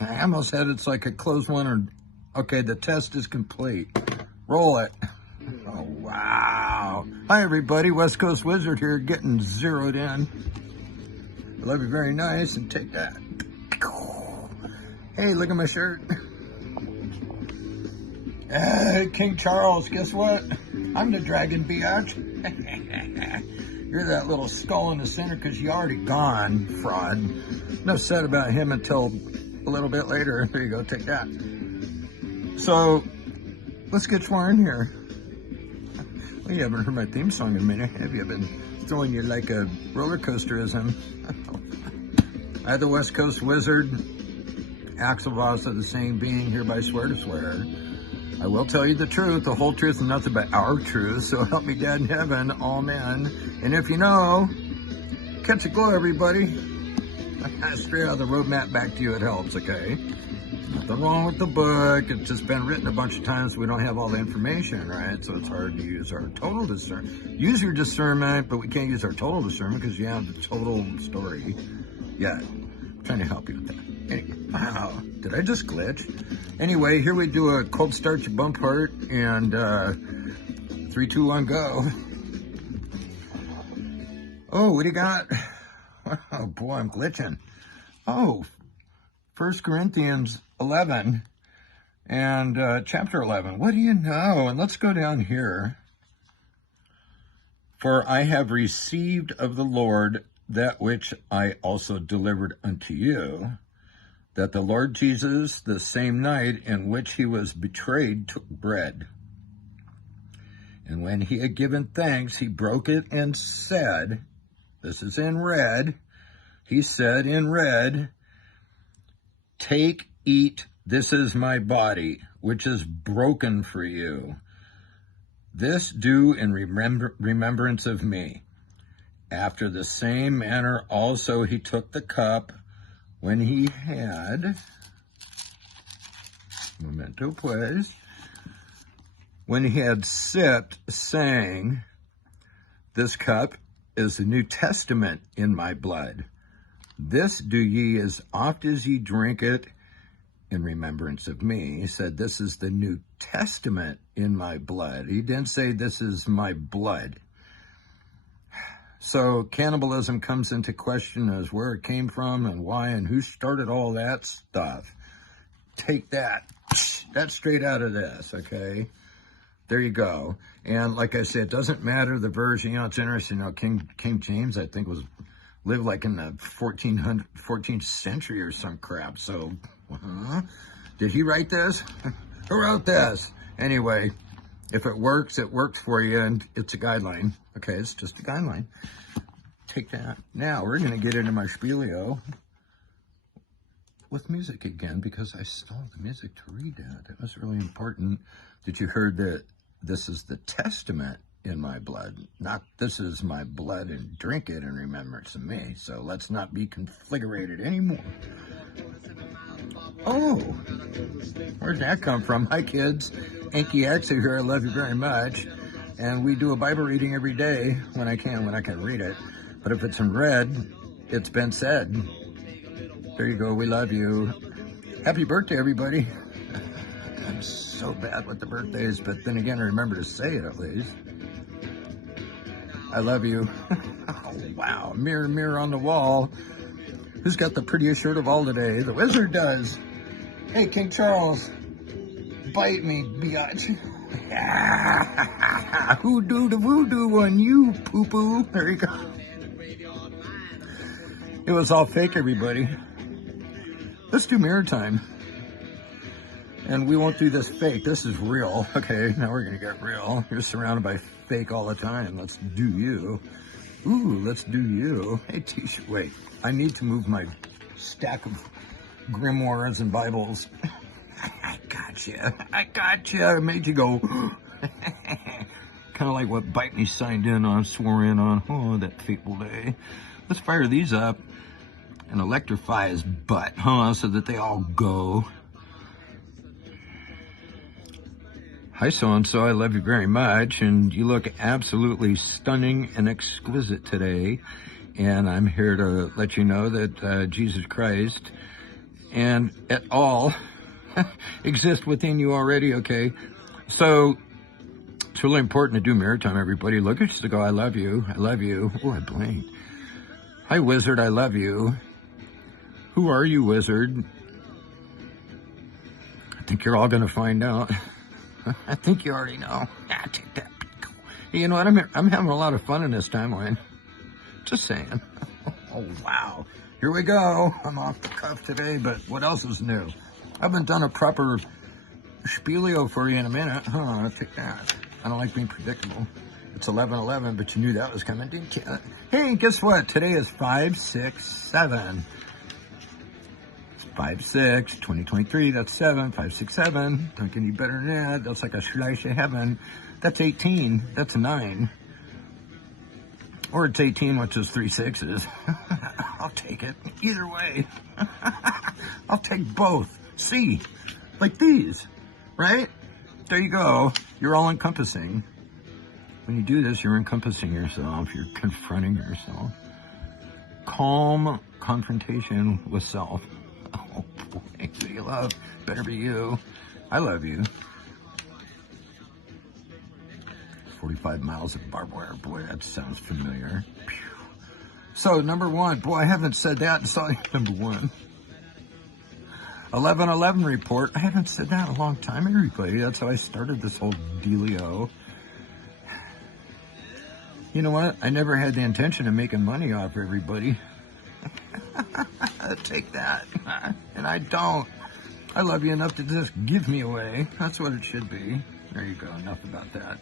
I almost had it's like a closed one. Or okay, the test is complete. Roll it. Oh, wow. Hi, everybody. West Coast Wizard here, getting zeroed in. I love you very nice, and take that. Hey, look at my shirt. King Charles, guess what? I'm the dragon, biatch. You're that little skull in the center because you already gone, fraud. Enough said about him until a little bit later. There you go, take that. So, let's get sworn here. Well, you haven't heard my theme song in a minute, have you? I've been throwing you like a roller coasterism. I, the West Coast Wizard, Axel Voss of the same being, hereby swear to swear. I will tell you the truth, the whole truth, and nothing but our truth. So help me God in heaven, amen. And if you know, catch a glow, everybody. Straight out of the roadmap back to you, it helps, okay? Nothing wrong with the book. It's just been written a bunch of times. We don't have all the information, right? So it's hard to use our total discernment. Use your discernment, but we can't use our total discernment because you have the total story yet. I'm trying to help you with that. Anyway, wow, did I just glitch? Anyway, here we do a cold start your bump heart, and 3, 2, 1, go. Oh, what do you got? Oh boy, I'm glitching. Oh, 1 Corinthians 11 and chapter 11. What do you know? And let's go down here. For I have received of the Lord that which I also delivered unto you, that the Lord Jesus, the same night in which he was betrayed, took bread. And when he had given thanks, he broke it and said, this is in red, he said in red, take, eat, this is my body, which is broken for you. This do in remembrance of me. After the same manner also he took the cup when he had, memento pues, when he had sipped, saying, this cup is the New Testament in my blood. This do ye as oft as ye drink it in remembrance of me. He said, this is the New Testament in my blood. He didn't say this is my blood. So cannibalism comes into question as where it came from and why and who started all that stuff. Take that. That's straight out of this, okay? There you go. And like I said, it doesn't matter the version. You know, it's interesting. You know, King James, I think, lived like in the 14th century or some crap. So, did he write this? Who wrote this? Anyway, if it works for you, and it's a guideline. Okay, it's just a guideline. Take that. Now, we're going to get into my spielio with music again, because I stole the music to read that. It was really important that you heard that this is the testament in my blood, not this is my blood and drink it in remembrance of me. So let's not be conflagrated anymore. Oh, where'd that come from? Hi, kids. Anki Axel here. I love you very much. And we do a Bible reading every day when I can read it. But if it's in red, it's been said. There you go. We love you. Happy birthday, everybody. I'm so bad with the birthdays, but then again, I remember to say it at least. I love you. Oh, wow. Mirror, mirror on the wall. Who's got the prettiest shirt of all today? The Wizard does. Hey, King Charles. Bite me, biatch. Who do the voodoo on you, poo-poo? There you go. It was all fake, everybody. Let's do mirror time. And we won't do this fake. This is real. Okay, now we're going to get real. You're surrounded by fake all the time. Let's do you. Ooh, let's do you. Hey, T-shirt. Wait, I need to move my stack of grimoires and Bibles. I got you. I made you go. Kind of like what Bite Me signed in on, swore in on. Oh, that fateful day. Let's fire these up and electrify his butt, so that they all go. Hi, so-and-so, I love you very much, and you look absolutely stunning and exquisite today, and I'm here to let you know that Jesus Christ and it all exist within you already, okay? So it's really important to do mirror time, everybody. Look at you to go, I love you, I love you. Oh, I blinked. Hi, wizard, I love you. Who are you, wizard? I think you're all gonna find out. I think you already know. Yeah, take that. You know what, I'm having a lot of fun in this timeline. Just saying. Oh, wow. Here we go. I'm off the cuff today, but what else is new? I haven't done a proper spielio for you in a minute. Huh, take that. I don't like being predictable. It's 11:11, but you knew that was coming, didn't you? Hey, guess what? Today is 5/6/7. 5/6, 2023, that's 7, 5/6/7. Don't get any better than that. That's like a slice of heaven. That's 18, that's a 9. Or it's 18, which is 3 6s. I'll take it. Either way. I'll take both. See, like these, right? There you go. You're all encompassing. When you do this, you're encompassing yourself. You're confronting yourself. Calm confrontation with self. Oh boy, who do you love? Better be you. I love you. 45 miles of barbed wire. Boy, that sounds familiar. Pew. So, number one. Boy, I haven't said that. So, number one. 11:11 report. I haven't said that in a long time, everybody. That's how I started this whole dealio. You know what? I never had the intention of making money off everybody. Take that. And I don't. I love you enough to just give me away. That's what it should be. There you go. Enough about that.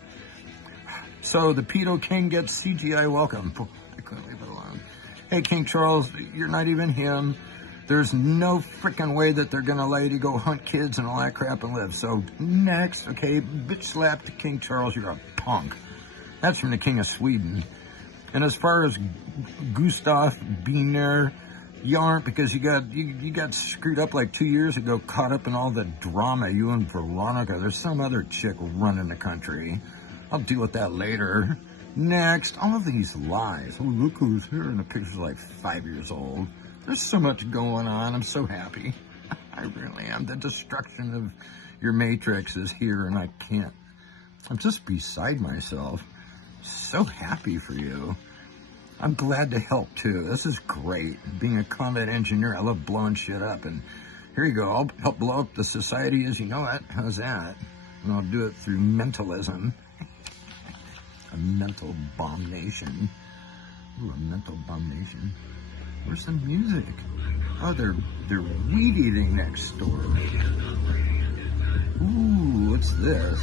So the Pedo King gets CGI welcome. I couldn't leave it alone. Hey, King Charles, you're not even him. There's no freaking way that they're going to allow you to go hunt kids and all that crap and live. So next, okay, bitch slap to King Charles, you're a punk. That's from the King of Sweden. And as far as Gustav being there, you aren't, because you got screwed up like 2 years ago, caught up in all the drama, you and Veronica. There's some other chick running the country. I'll deal with that later. Next, all of these lies. Oh, look who's here, and the picture's like 5 years old. There's so much going on. I'm so happy. I really am. The destruction of your matrix is here, and I can't. I'm just beside myself. So happy for you. I'm glad to help, too. This is great. Being a combat engineer, I love blowing shit up. And here you go. I'll help blow up the society as you know it. How's that? And I'll do it through mentalism. A mental bomb nation. Ooh, a mental bomb nation. Where's the music? Oh, they're weed eating next door. Ooh, what's this?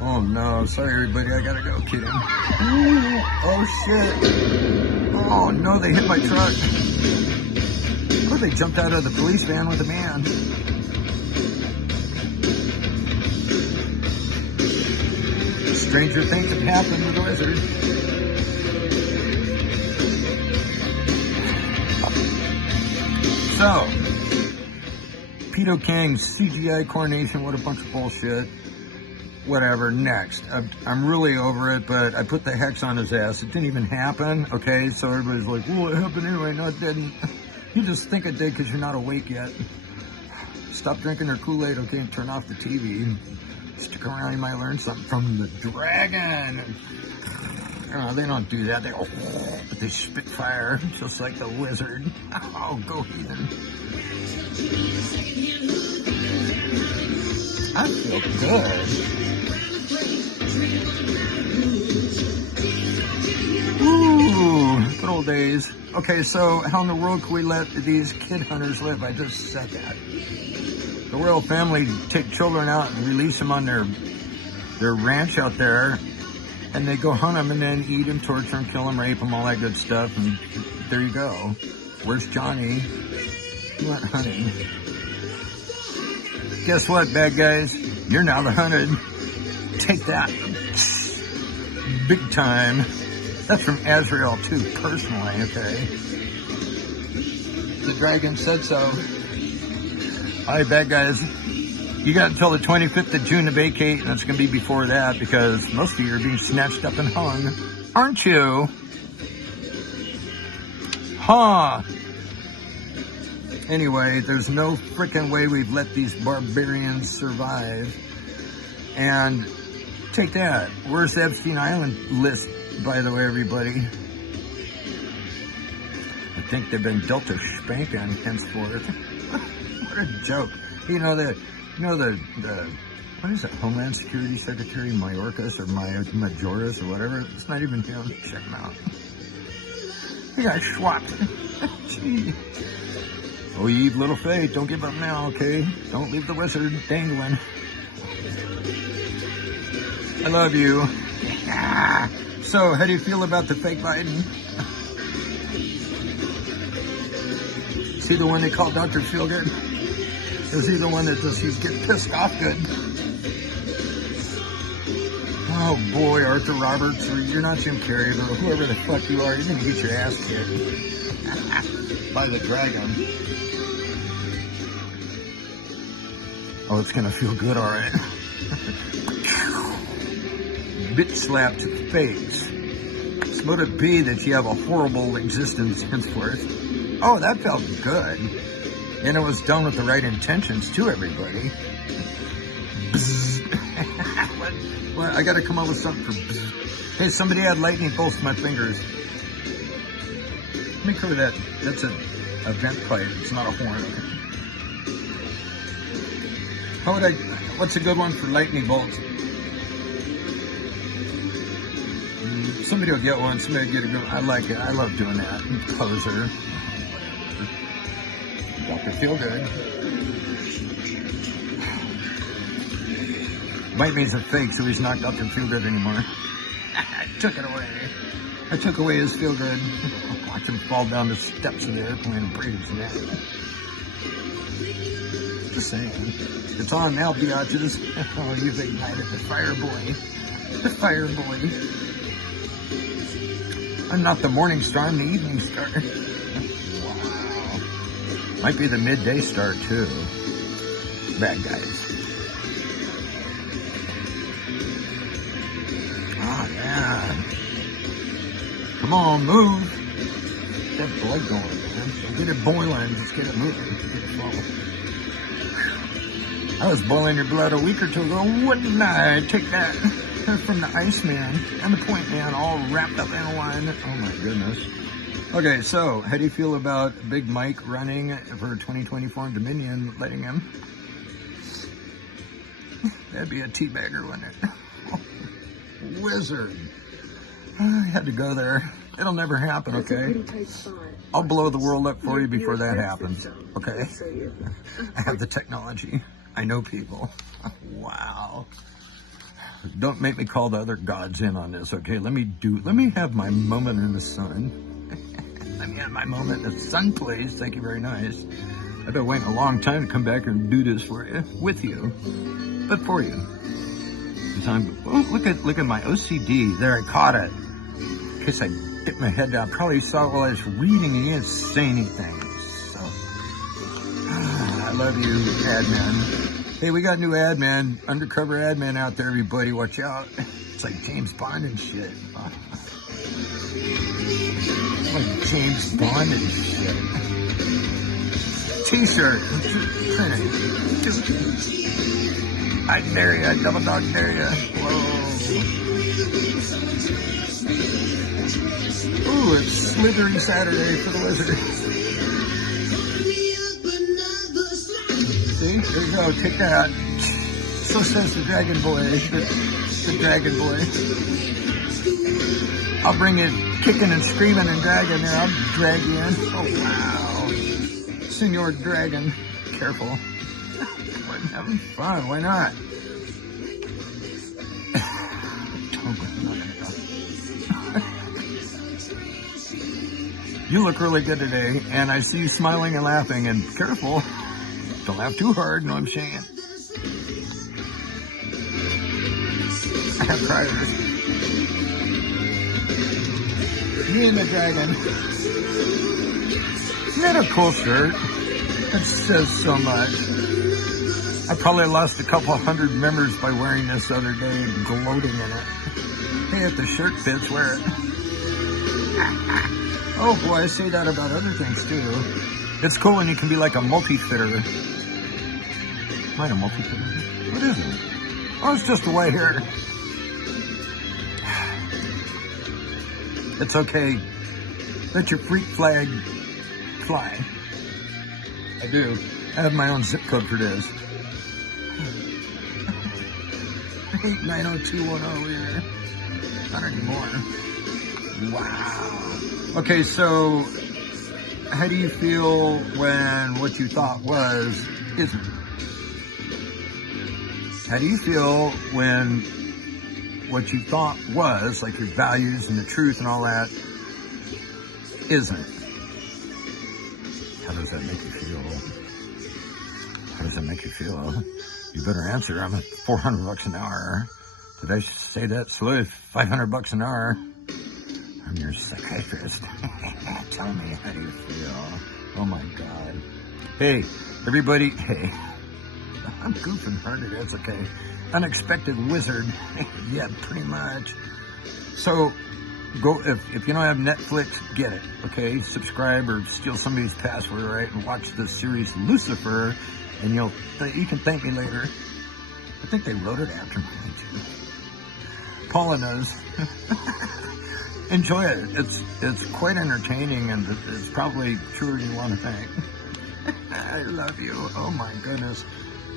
Oh no, sorry everybody, I gotta go, kidding. Ooh, oh shit. Oh no, they hit my truck. Oh, they jumped out of the police van with a man. Stranger things have happened with the wizard. So, Pedo King, CGI coronation, what a bunch of bullshit. Whatever, next. I'm really over it, but I put the hex on his ass. It didn't even happen, okay? So everybody's like, well, it happened anyway. No, it didn't. You just think it did because you're not awake yet. Stop drinking their Kool-Aid, okay, and turn off the TV. Stick around, you might learn something from the dragon. They don't do that. They go, but they spit fire, just like the wizard. Oh, go heathen. I feel good. Ooh, good old days. Okay, so how in the world can we let these kid hunters live? I just said that. The royal family take children out and release them on their ranch out there, and they go hunt them and then eat them, torture them, kill them, rape them, all that good stuff, and there you go. Where's Johnny? He went hunting. Guess what, bad guys? You're now the hunted. Take that. Big time. That's from Azrael, too, personally, okay? The dragon said so. All right, bad guys. You got until the 25th of June to vacate, and it's going to be before that, because most of you are being snatched up and hung. Aren't you? Huh. Anyway, there's no freaking way we've let these barbarians survive. And take that. Where's the Epstein Island list, by the way, everybody? I think they've been dealt a spanking henceforth. What a joke. You know the what is it, Homeland Security Secretary Mayorkas or Majoras or whatever? It's not even him. Check him out. He got swapped. Gee. Oh, ye little faith, don't give up now, okay? Don't leave the wizard dangling. I love you. So, how do you feel about the fake Biden? Is he the one they call Dr. Feelgood? Is he the one that does he get pissed off good? Oh boy, Arthur Roberts, or you're not Jim Carrey, but whoever the fuck you are, you're gonna get your ass kicked by the dragon. Oh, it's gonna feel good, all right. Bitch slapped face. So would it be that you have a horrible existence henceforth? Oh, that felt good. And it was done with the right intentions too, everybody. Well, I gotta come up with something for hey, somebody had lightning bolts to my fingers. Let me cover that. That's a vent pipe. It's not a horn. How would what's a good one for lightning bolts? Somebody will get one. Somebody will get a good one. I like it. I love doing that. Poser. Dr. Feelgood. Might means a fake, so he's not Dr. Feelgood anymore. I took it away. I took away his Feelgood. Watch him fall down the steps of the airplane and break his neck. Just saying. It's on now, biatches. Oh, you've ignited the fire boy. The fire boy. I'm not the morning star, I'm the evening star. Wow. Might be the midday star, too. Bad guys. Oh, yeah. Come on, move. Get that blood going, man. Get it boiling. Just get it moving. Get it flowing. I was boiling your blood a week or two ago, wouldn't I? Take that from the Iceman and the Point Man all wrapped up in wine. Oh, my goodness. Okay, so how do you feel about Big Mike running for 2024 in Dominion, letting him? That'd be a teabagger, wouldn't it? Wizard. I had to go there. It'll never happen, okay? I'll blow the world up for you before that happens, okay? I have the technology. I know people. Wow. Don't make me call the other gods in on this, okay? Let me have my moment in the sun. Let me have my moment in the sun, please. Thank you very nice. I've been waiting a long time to come back and do this for you, with you, but for you. Oh, look at my OCD. There, I caught it. In case I hit my head down. Probably saw it while I was reading and you didn't say anything. So, I love you, admin. Hey, we got new admin, undercover admin out there, everybody. Watch out. It's like James Bond and shit. Like James Bond and shit. T-shirt. I'd dare you, I'd double dog dare you. Whoa. Ooh, it's Slithery Saturday for the Wizard. See, there you go, take that. So says the Dragon Boy, the Dragon Boy. I'll bring it kicking and screaming and dragging there. I'll drag you in. Oh, wow. Senor Dragon. Careful. I'm having fun. Why not? You look really good today, and I see you smiling and laughing, and careful. Don't laugh too hard, know what I'm saying? I have cried. Me and the Dragon. Isn't that a cool shirt? It says so much. I probably lost a couple hundred members by wearing this the other day and gloating in it. Hey, if the shirt fits, wear it. Oh boy, I say that about other things too. It's cool when you can be like a multi-fitter. Am I a multi-fitter? What is it? Oh, it's just a white hair. It's okay. Let your freak flag fly. I do. I have my own zip code for this. 90210 here. Not anymore. Wow. Okay, so how do you feel when what you thought was isn't? How do you feel when what you thought was, like your values and the truth and all that, isn't? How does that make you feel? How does that make you feel? You better answer. I'm at $400 an hour. Did I say that slow? $500 an hour. I'm your psychiatrist. Tell me, how do you feel? Oh my God. Hey, everybody. Hey, I'm goofing harder. That's okay. Unexpected wizard. Yeah, pretty much. So, go if you don't have Netflix, get it. Okay, subscribe or steal somebody's password, right, and watch the series Lucifer, and you can thank me later. I think they wrote it after me too. Paula knows. Enjoy it. It's quite entertaining, and it's probably truer than you want to think. I love you. Oh my goodness.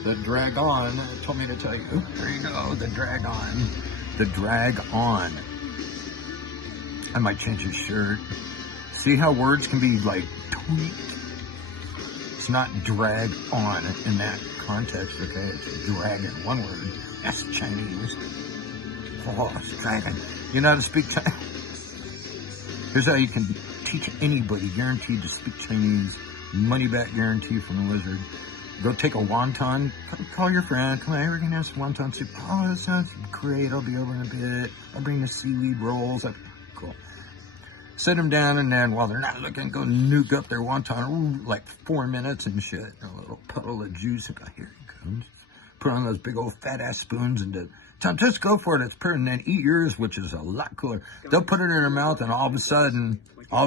The Drag On told me to tell you. There you go. The Drag On. The Drag On. I might change his shirt. See how words can be like tweaked? It's not drag on in that context, okay? It's dragon. One word. That's Chinese. Oh, it's dragon. You know how to speak Chinese? Here's how you can teach anybody, guaranteed to speak Chinese, money back guarantee from the wizard. Go take a wonton, call your friend, come on, we're gonna have some wonton soup. Oh, that sounds great, I'll be over in a bit. I'll bring the seaweed rolls. Cool. Sit them down, and then while they're not looking, go nuke up their wonton. Ooh, like 4 minutes and shit. A little puddle of juice. Here he comes. Put on those big old fat ass spoons and just go for it. It's pretty. And then eat yours, which is a lot cooler. They'll put it in their mouth, and all of a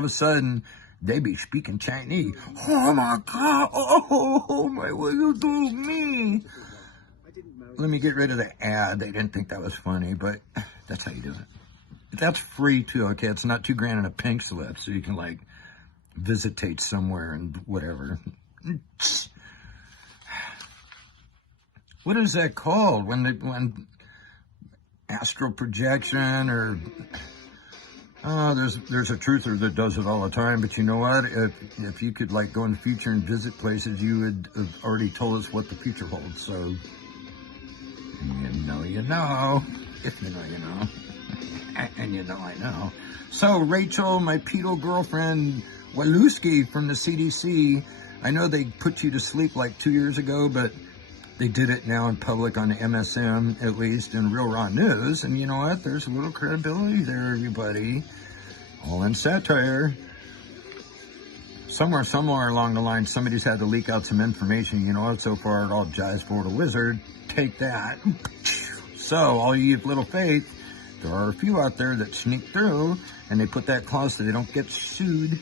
sudden, they be speaking Chinese. Oh my God! Oh my! What you do to me? Let me get rid of the ad. They didn't think that was funny, but that's how you do it. That's free too. Okay, it's not $2 grand and a pink slip, so you can like visitate somewhere and whatever. What is that called when astral projection or there's a truther that does it all the time, but you know what, if you could like go in the future and visit places, you would have already told us what the future holds. So you know, if you know, you know. And you know I know. So Rachel, my pedo girlfriend Waluski from the CDC, I know they put you to sleep like 2 years ago, but they did it now in public on MSM, at least, in Real Raw News. And you know what? There's a little credibility there, everybody. All in satire. Somewhere along the line, somebody's had to leak out some information. You know what? So far, it all jives for the wizard. Take that. So, all you have little faith, there are a few out there that sneak through, and they put that clause so they don't get sued.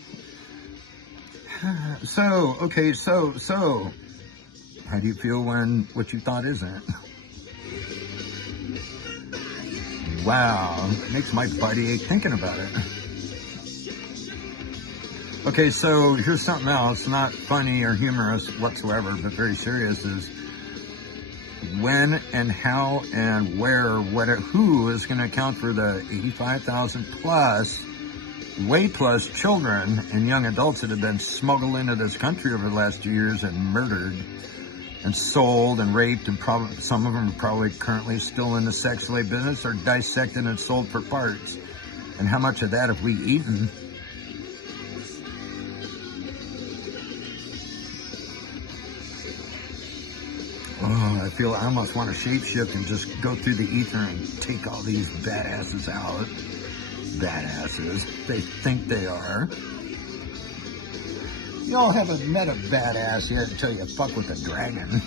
So, okay, so, how do you feel when what you thought isn't? Wow, it makes my body ache thinking about it. Okay, so here's something else, not funny or humorous whatsoever, but very serious, is when and how and where, who is going to account for the 85,000 plus, way plus children and young adults that have been smuggled into this country over the last 2 years and murdered and sold and raped, and probably some of them are probably currently still in the sex slave business or dissected and sold for parts. And how much of that have we eaten? Oh, I feel I almost want to shapeshift and just go through the ether and take all these badasses out. Badasses. They think they are. Y'all haven't met a badass yet until you fuck with a dragon.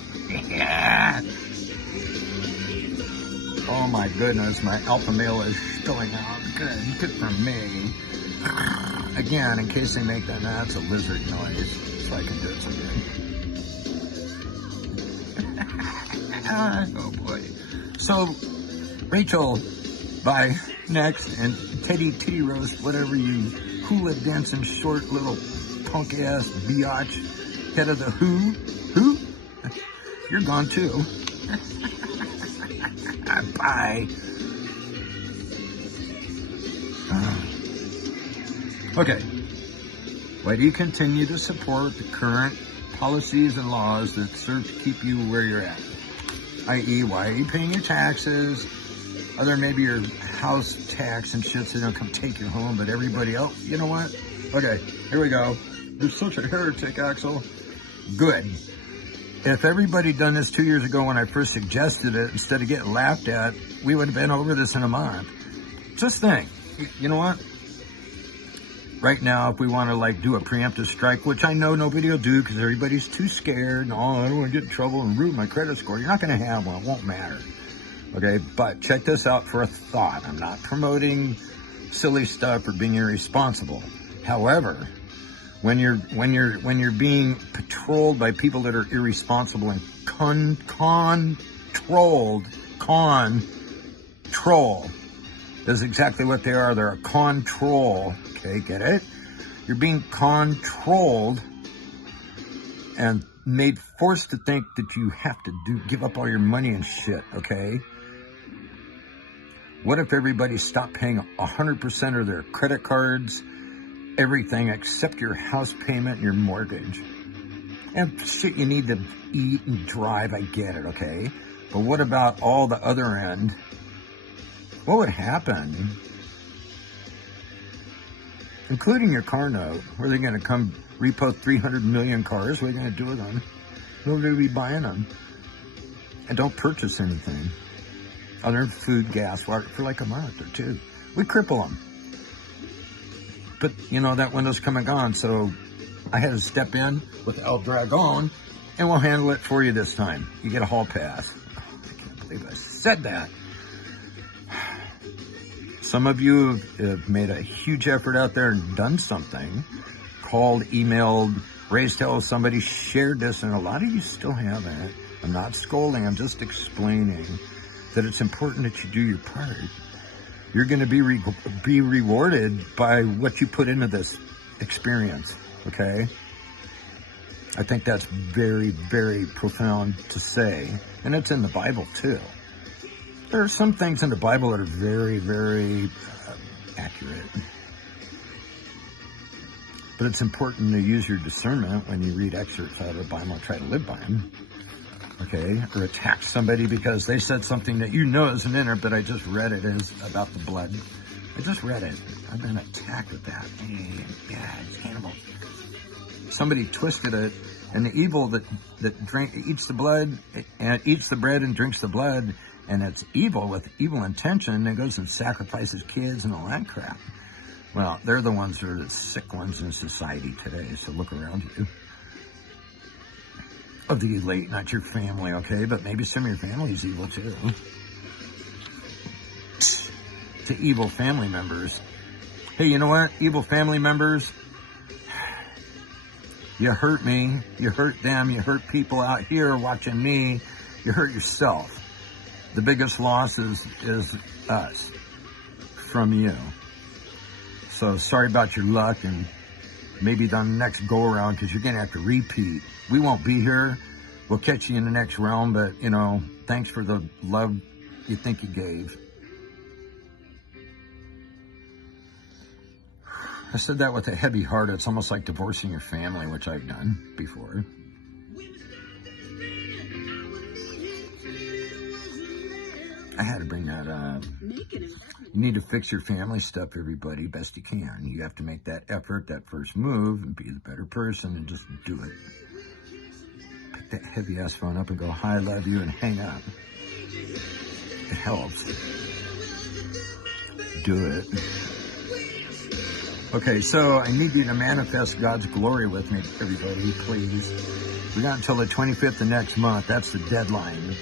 Yeah. Oh my goodness, my alpha male is spilling out. Good for me. Again, in case they make that, that's a lizard noise, so I can do it someday. Oh boy. So, Rachel, bye. Next, and Teddy Titty Roast, whatever you hula dancing short little punk ass biatch, head of the who? You're gone too. Bye. Okay. Why do you continue to support the current policies and laws that serve to keep you where you're at? I.e., why are you paying your taxes? Other maybe your house tax and shit so they don't come take your home, but everybody else, you know what? Okay, here we go. You're such a heretic, Axel. Good. If everybody done this 2 years ago when I first suggested it, instead of getting laughed at, we would have been over this in a month. Just think, you know what? Right now, if we want to like do a preemptive strike, which I know nobody will do because everybody's too scared and I don't want to get in trouble and ruin my credit score. You're not going to have one. It won't matter. Okay, but check this out for a thought. I'm not promoting silly stuff or being irresponsible. However, when you're being patrolled by people that are irresponsible and controlled is exactly what they are. They're a control. Okay, get it? You're being controlled and forced to think that you have to give up all your money and shit, okay? What if everybody stopped paying 100% of their credit cards, everything except your house payment and your mortgage? And shit, you need to eat and drive, I get it, okay? But what about all the other end? What would happen? Including your car note. Where are they going to come repo 300 million cars? What are they going to do with them? Nobody will be buying them. And don't purchase anything other than food, gas, water for like a month or two. We cripple them. But, you know, that window's come and gone, so I had to step in with El Dragon, and we'll handle it for you this time. You get a hall pass. Oh, I can't believe I said that. Some of you have made a huge effort out there and done something. Called, emailed, raised hell, somebody shared this, and a lot of you still haven't. I'm not scolding, I'm just explaining that it's important that you do your part. You're going to be rewarded by what you put into this experience, okay? I think that's very, very profound to say, and it's in the Bible too. There are some things in the Bible that are very, very accurate. But it's important to use your discernment when you read excerpts out of the Bible and try to live by them. Okay? Or attack somebody because they said something that you know isn't in there, but I just read it is about the blood. I just read it. I've been attacked with that. Yeah, it's cannibal. Somebody twisted it, and the evil that eats the blood and eats the bread and drinks the blood, and it's evil with evil intention, and goes and sacrifices kids and all that crap. Well, they're the ones that are the sick ones in society today, so look around you. Of the elite, not your family, okay? But maybe some of your family is evil too. To evil family members. Hey, you know what? Evil family members, you hurt me, you hurt them, you hurt people out here watching me, you hurt yourself. The biggest loss is us from you. So sorry about your luck, and maybe on the next go around, because you're going to have to repeat. We won't be here. We'll catch you in the next realm, but, you know, thanks for the love you think you gave. I said that with a heavy heart. It's almost like divorcing your family, which I've done before. I had to bring that up. You need to fix your family stuff, everybody, best you can. You have to make that effort, that first move, and be the better person, and just do it. Pick that heavy-ass phone up and go, hi, I love you, and hang up. It helps. Do it. Okay, so I need you to manifest God's glory with me, everybody, please. We got until the 25th of next month. That's the deadline.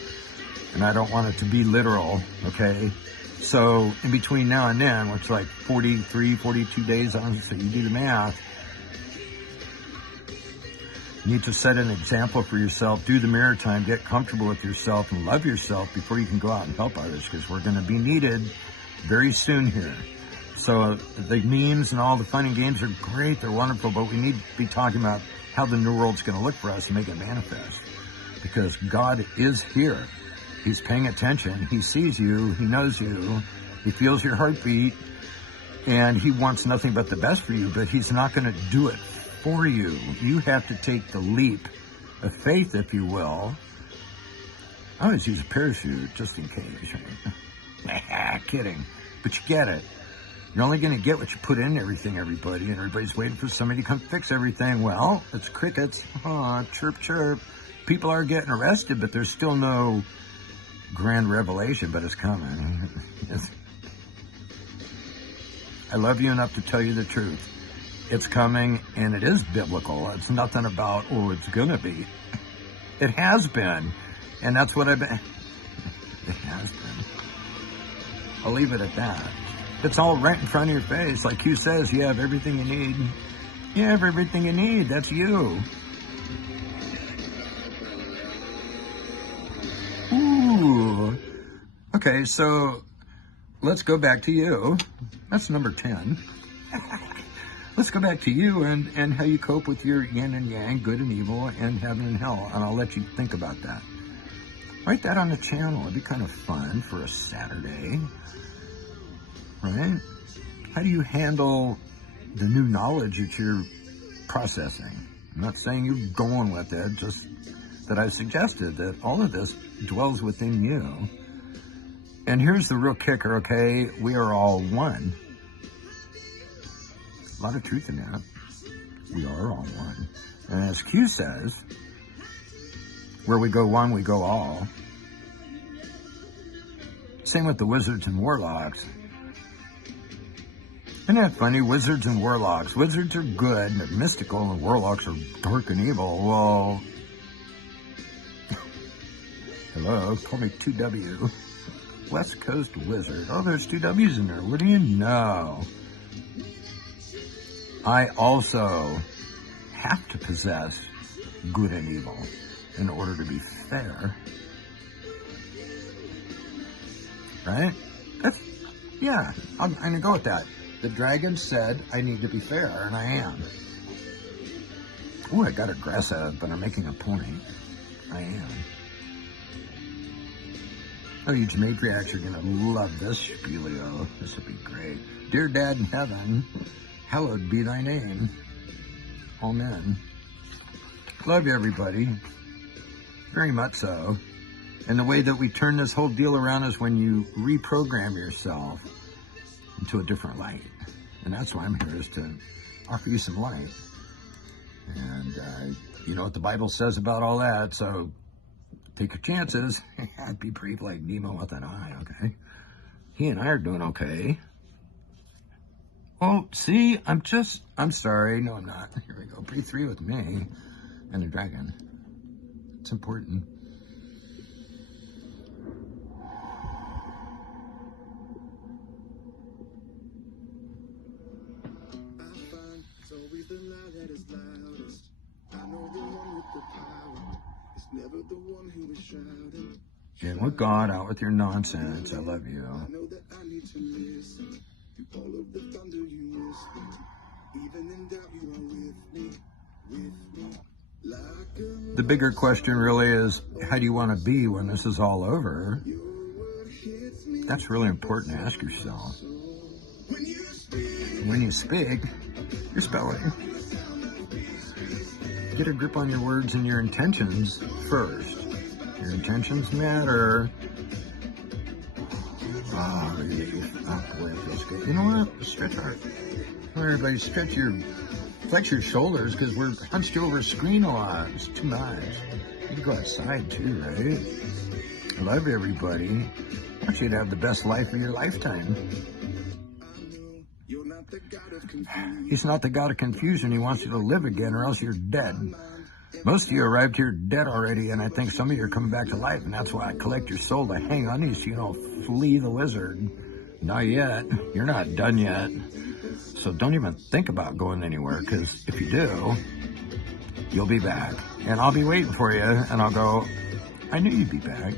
and I don't want it to be literal, okay? So in between now and then, which is like 43, 42 days on, so you do the math, you need to set an example for yourself, do the mirror time, get comfortable with yourself, and love yourself before you can go out and help others, because we're going to be needed very soon here. So the memes and all the fun and games are great, they're wonderful, but we need to be talking about how the new world's going to look for us and make it manifest. Because God is here. He's paying attention. He sees you. He knows you. He feels your heartbeat. And he wants nothing but the best for you, but he's not going to do it for you. You have to take the leap of faith, if you will. I always use a parachute just in case. Right? Kidding. But you get it. You're only going to get what you put in everything, everybody. And everybody's waiting for somebody to come fix everything. Well, it's crickets. Oh, chirp, chirp. People are getting arrested, but there's still no grand revelation, but it's coming. I love you enough to tell you the truth. It's coming, and it is biblical. It's nothing about, oh, it's going to be. It has been, and that's what I've been. It has been. I'll leave it at that. It's all right in front of your face. Like Q says, you have everything you need. You have everything you need. That's you. Ooh. Okay, so let's go back to you. That's number 10. Let's go back to you and how you cope with your yin and yang, good and evil, and heaven and hell. And I'll let you think about that. Write that on the channel. It'd be kind of fun for a Saturday. Right? How do you handle the new knowledge that you're processing? I'm not saying you're going with it, just that I've suggested that all of this dwells within you. And here's the real kicker, okay? We are all one. A lot of truth in that. We are all one. And as Q says, where we go one, we go all. Same with the wizards and warlocks. Isn't that funny? Wizards and warlocks. Wizards are good and they're mystical, and warlocks are dark and evil. Well, hello, call me 2W. West Coast Wizard. Oh, there's 2 W's in there. What do you know? I also have to possess good and evil in order to be fair. Right? Yeah, I'm going to go with that. The dragon said I need to be fair, and I am. Oh, I got aggressive, but I'm making a point. I am. Oh, you Matriarchs are going to love this, Spelio. This will be great. Dear Dad in heaven, hallowed be thy name. Amen. Love you, everybody. Very much so. And the way that we turn this whole deal around is when you reprogram yourself into a different light. And that's why I'm here, is to offer you some light. And you know what the Bible says about all that, so take your chances. I'd be brave like Nemo with an eye, okay? He and I are doing okay. Oh, see, I'm sorry. No, I'm not. Here we go. Breathe 3 with me and the dragon. It's important. Never the one who is shouting. In with God, out with your nonsense. I love you. I know that I need to listen to all of the thunder you whisper. Even in doubt, you are with me. Like the bigger question really is, how do you want to be when this is all over? That's really important to ask yourself. When you speak, you're spelling. Get a grip on your words and your intentions first. Your intentions matter. Oh, boy, it feels good. You know what? Stretch our, everybody flex your shoulders, because we're hunched over a screen a lot. It's too much. You can go outside too, right? I love everybody. I want you to have the best life of your lifetime. You're not the God of confusion. He's not the God of confusion. He wants you to live again, or else you're dead. Most of you arrived here dead already, and I think some of you are coming back to life, and that's why I collect your soul to hang on you so you don't flee the wizard. Not yet. You're not done yet. So don't even think about going anywhere, because if you do, you'll be back. And I'll be waiting for you, and I'll go, I knew you'd be back.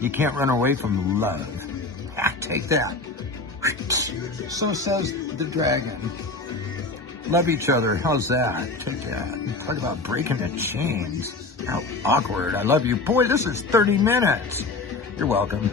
You can't run away from love. Ah, take that. So says the dragon. Love each other. How's that? Take that. Talk about breaking the chains. How awkward. I love you. Boy, this is 30 minutes. You're welcome.